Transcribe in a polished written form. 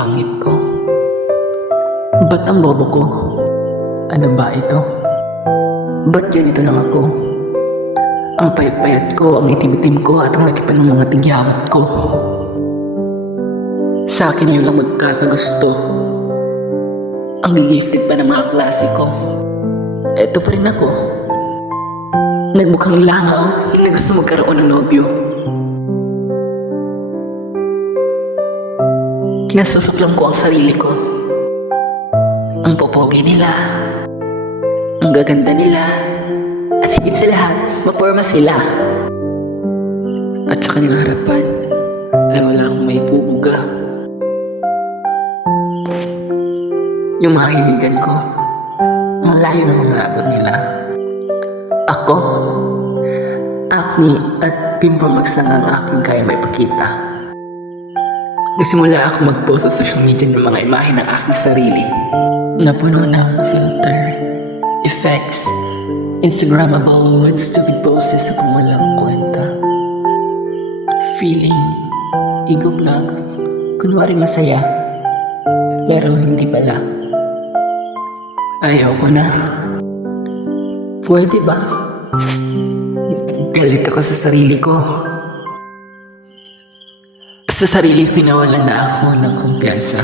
pangit ko? Ba't ang bobo ko? Ano ba ito? Ba't ganito lang ako? Ang payat-payat ko, ang itim-itim ko, at ang laki pa ng mga tigyawat ko. Sa akin yun lang magkakagusto. Ang gifted pa ng mga klase ko. Eto pa rin ako. Nagmukhang langaw na gusto magkaroon ng nobyo. Kinasusuklam ko ang sarili ko. Ang popogi nila, ang gaganda nila, at higit sa lahat, maporma sila. At sa kanilang harapan, ay wala akong may pubuga. Yung mga kaibigan ko, ang layo ng mga abot nila. Ako, acne at pimpamags na ang aking kaya may pakita. Nagsimula ako mag-post sa social media ng mga imahe ng aking sarili na puno ng filter, effects, Instagrammable with stupid poses sa walang kwenta. Feeling, igog-nag, kunwari masaya, pero hindi pala. Ayaw ko na. Pwede ba? Galit ako sa sarili ko. Sa sarili, pinawalan na ako ng kumpiyansa.